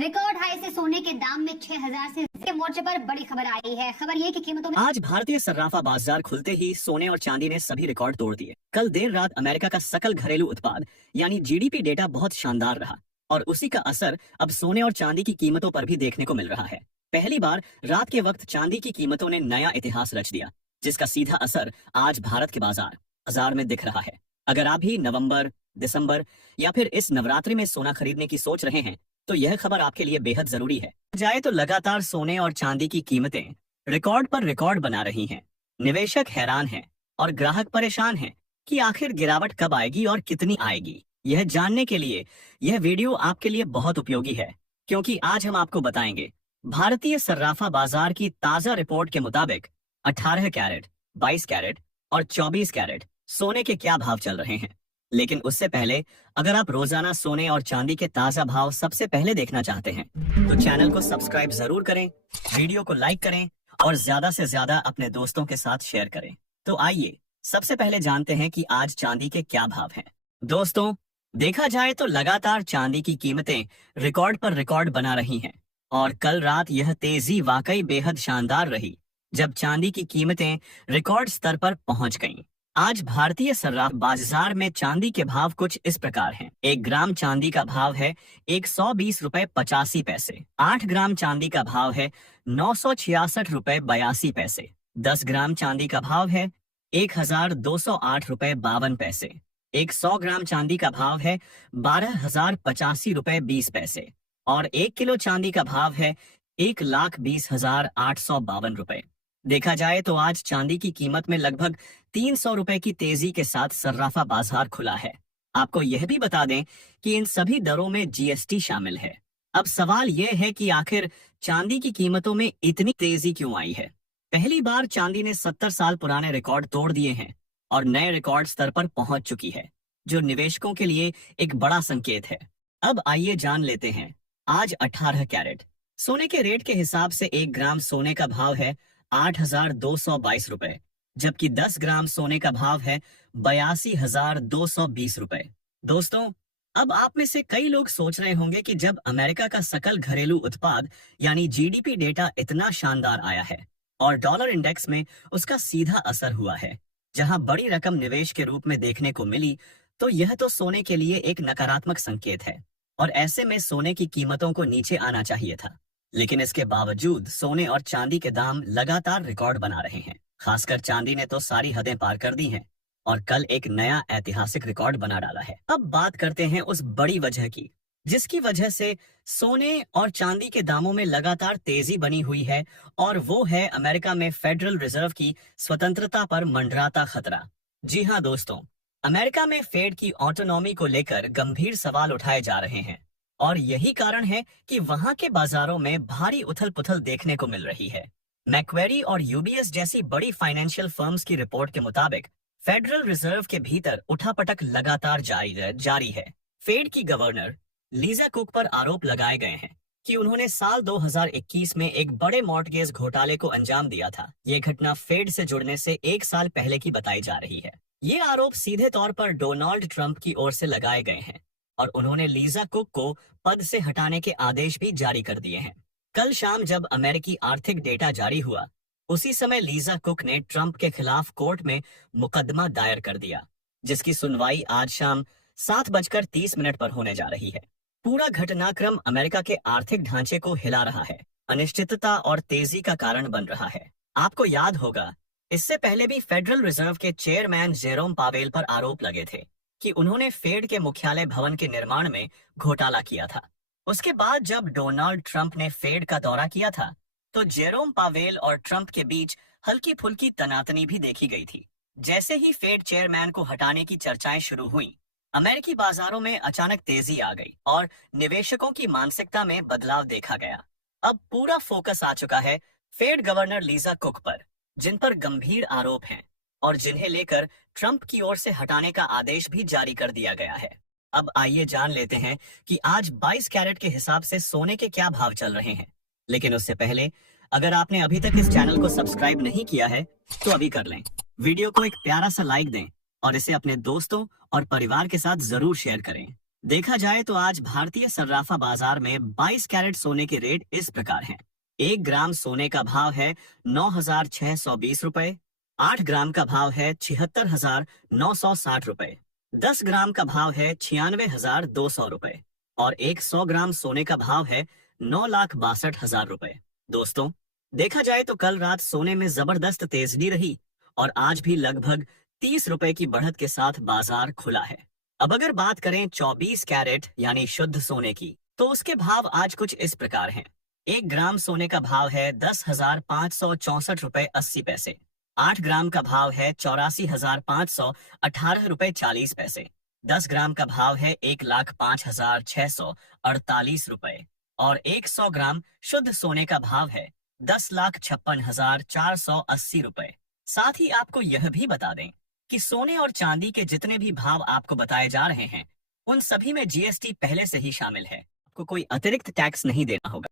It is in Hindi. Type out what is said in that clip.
रिकॉर्ड हाई से सोने के दाम में 6,000 से मोर्चे पर बड़ी खबर आई है। खबर ये कि कीमतों में आज भारतीय सर्राफा बाजार खुलते ही सोने और चांदी ने सभी रिकॉर्ड तोड़ दिए। कल देर रात अमेरिका का सकल घरेलू उत्पाद यानी जीडीपी डेटा बहुत शानदार रहा और उसी का असर अब सोने और चांदी की कीमतों पर भी देखने को मिल रहा है। पहली बार रात के वक्त चांदी की कीमतों ने नया इतिहास रच दिया, जिसका सीधा असर आज भारत के बाजार में दिख रहा है। अगर आप भी नवंबर, दिसंबर या फिर इस नवरात्रि में सोना खरीदने की सोच रहे हैं तो यह खबर आपके लिए बेहद जरूरी है। जाए तो लगातार सोने और चांदी की कीमतें रिकॉर्ड पर रिकॉर्ड बना रही हैं। निवेशक हैरान हैं और ग्राहक परेशान हैं कि आखिर गिरावट कब आएगी और कितनी आएगी। यह जानने के लिए यह वीडियो आपके लिए बहुत उपयोगी है, क्योंकि आज हम आपको बताएंगे भारतीय सर्राफा बाजार की ताजा रिपोर्ट के मुताबिक 18 कैरेट, 22 कैरेट और 24 कैरेट सोने के क्या भाव चल रहे हैं। लेकिन उससे पहले अगर आप रोजाना सोने और चांदी के ताजा भाव सबसे पहले देखना चाहते हैं तो चैनल को सब्सक्राइब जरूर करें, वीडियो को लाइक करें और ज्यादा से ज्यादा अपने दोस्तों के साथ शेयर करें। तो आइए सबसे पहले जानते हैं कि आज चांदी के क्या भाव हैं। दोस्तों, देखा जाए तो लगातार चांदी की कीमतें रिकॉर्ड पर रिकॉर्ड बना रही हैं और कल रात यह तेजी वाकई बेहद शानदार रही, जब चांदी की कीमतें रिकॉर्ड स्तर पर पहुंच गईं। आज भारतीय सर्राफ बाजार में चांदी के भाव कुछ इस प्रकार हैं। 1 ग्राम चांदी का भाव है 120 रुपए 85 पैसे। 8 ग्राम चांदी का भाव है 966 रुपए 82 पैसे। 10 ग्राम चांदी का भाव है 1208 रुपए 52 पैसे। 100 ग्राम चांदी का भाव है 12,085 रुपए 20 पैसे और 1 किलो चांदी का भाव है 1,20,852 रुपए। देखा जाए तो आज चांदी की कीमत में लगभग 300 रुपए की तेजी के साथ सर्राफा बाजार खुला है। आपको यह भी बता दें कि इन सभी दरों में जीएसटी शामिल है। अब सवाल यह है कि आखिर चांदी की कीमतों में इतनी तेजी क्यों आई है। पहली बार चांदी ने 70 साल पुराने रिकॉर्ड तोड़ दिए हैं और नए रिकॉर्ड स्तर पर पहुंच चुकी है, जो निवेशकों के लिए एक बड़ा संकेत है। अब आइए जान लेते हैं आज 18 कैरेट सोने के रेट के हिसाब से 1 ग्राम सोने का भाव है 8,222 रुपए, जबकि 10 ग्राम सोने का भाव है 82,220 रुपए। दोस्तों, अब आप में से कई लोग सोच रहे होंगे कि जब अमेरिका का सकल घरेलू उत्पाद यानी जीडीपी डेटा इतना शानदार आया है और डॉलर इंडेक्स में उसका सीधा असर हुआ है, जहां बड़ी रकम निवेश के रूप में देखने को मिली, तो यह तो सोने के लिए एक नकारात्मक संकेत है और ऐसे में सोने की कीमतों को नीचे आना चाहिए था। लेकिन इसके बावजूद सोने और चांदी के दाम लगातार रिकॉर्ड बना रहे हैं। खासकर चांदी ने तो सारी हदें पार कर दी हैं और कल एक नया ऐतिहासिक रिकॉर्ड बना डाला है। अब बात करते हैं उस बड़ी वजह की, जिसकी वजह से सोने और चांदी के दामों में लगातार तेजी बनी हुई है, और वो है अमेरिका में फेडरल रिजर्व की स्वतंत्रता पर मंडराता खतरा। जी हाँ दोस्तों, अमेरिका में फेड की ऑटोनॉमी को लेकर गंभीर सवाल उठाए जा रहे हैं और यही कारण है कि वहां के बाजारों में भारी उथल पुथल देखने को मिल रही है। मैक्वेरी और यूबीएस जैसी बड़ी फाइनेंशियल फर्म्स की रिपोर्ट के मुताबिक फेडरल रिजर्व के भीतर उठापटक लगातार जारी है। फेड की गवर्नर लीजा कुक पर आरोप लगाए गए हैं कि उन्होंने साल 2021 में एक बड़े मॉर्टगेज घोटाले को अंजाम दिया था। ये घटना फेड से जुड़ने से 1 साल पहले की बताई जा रही है। ये आरोप सीधे तौर पर डोनाल्ड ट्रंप की ओर से लगाए गए हैं और उन्होंने लीजा कुक को पद से हटाने के आदेश भी जारी कर दिए हैं। कल शाम जब अमेरिकी आर्थिक डेटा जारी हुआ, उसी समय लीजा कुक ने ट्रंप के खिलाफ कोर्ट में मुकदमा दायर कर दिया, जिसकी सुनवाई आज शाम 7:30 पर होने जा रही है। पूरा घटनाक्रम अमेरिका के आर्थिक ढांचे को हिला रहा है, अनिश्चितता और तेजी का कारण बन रहा है। आपको याद होगा, इससे पहले भी फेडरल रिजर्व के चेयरमैन जेरोम पावेल पर आरोप लगे थे कि उन्होंने फेड के मुख्यालय भवन के निर्माण में घोटाला किया था। उसके बाद जब डोनाल्ड ट्रंप ने फेड का दौरा किया था, तो जेरोम पावेल और ट्रंप के बीच हल्की फुल्की तनातनी भी देखी गई थी। जैसे ही फेड चेयरमैन को हटाने की चर्चाएं शुरू हुई, अमेरिकी बाजारों में अचानक तेजी आ गई और निवेशकों की मानसिकता में बदलाव देखा गया। अब पूरा फोकस आ चुका है फेड गवर्नर लीजा कुक पर, जिन पर गंभीर आरोप हैं और जिन्हें लेकर ट्रंप की ओर से हटाने का आदेश भी जारी कर दिया गया है। अब आइए जान लेते हैं कि आज 22 कैरेट के हिसाब से सोने के क्या भाव चल रहे हैं। लेकिन उससे पहले अगर आपने अभी तक इस चैनल को सब्सक्राइब नहीं किया है तो अभी कर लें। वीडियो को एक प्यारा सा लाइक दें और इसे अपने दोस्तों और परिवार के साथ जरूर शेयर करें। देखा जाए तो आज भारतीय सर्राफा बाजार में 22 कैरेट सोने के रेट इस प्रकार हैं। 1 ग्राम सोने का भाव है 9,620 रुपए। 8 ग्राम का भाव है 76,960 रुपए। 10 ग्राम का भाव है 96,200 रुपए। और 100 ग्राम सोने का भाव है 9,62,000 रुपए। दोस्तों, देखा जाए तो कल रात सोने में जबरदस्त तेजी रही और आज भी लगभग 30 रुपए की बढ़त के साथ बाजार खुला है। अब अगर बात करें 24 कैरेट यानी शुद्ध सोने की, तो उसके भाव आज कुछ इस प्रकार हैं। 1 ग्राम सोने का भाव है 10,564 रुपए 80 पैसे। 8 ग्राम का भाव है 84,518 रुपए 40 पैसे। 10 ग्राम का भाव है 1,05,648 रुपए। और 100 ग्राम शुद्ध सोने का भाव है 10,56,480 रुपए। साथ ही आपको यह भी बता दें कि सोने और चांदी के जितने भी भाव आपको बताए जा रहे हैं, उन सभी में जीएसटी पहले से ही शामिल है। आपको कोई अतिरिक्त टैक्स नहीं देना होगा।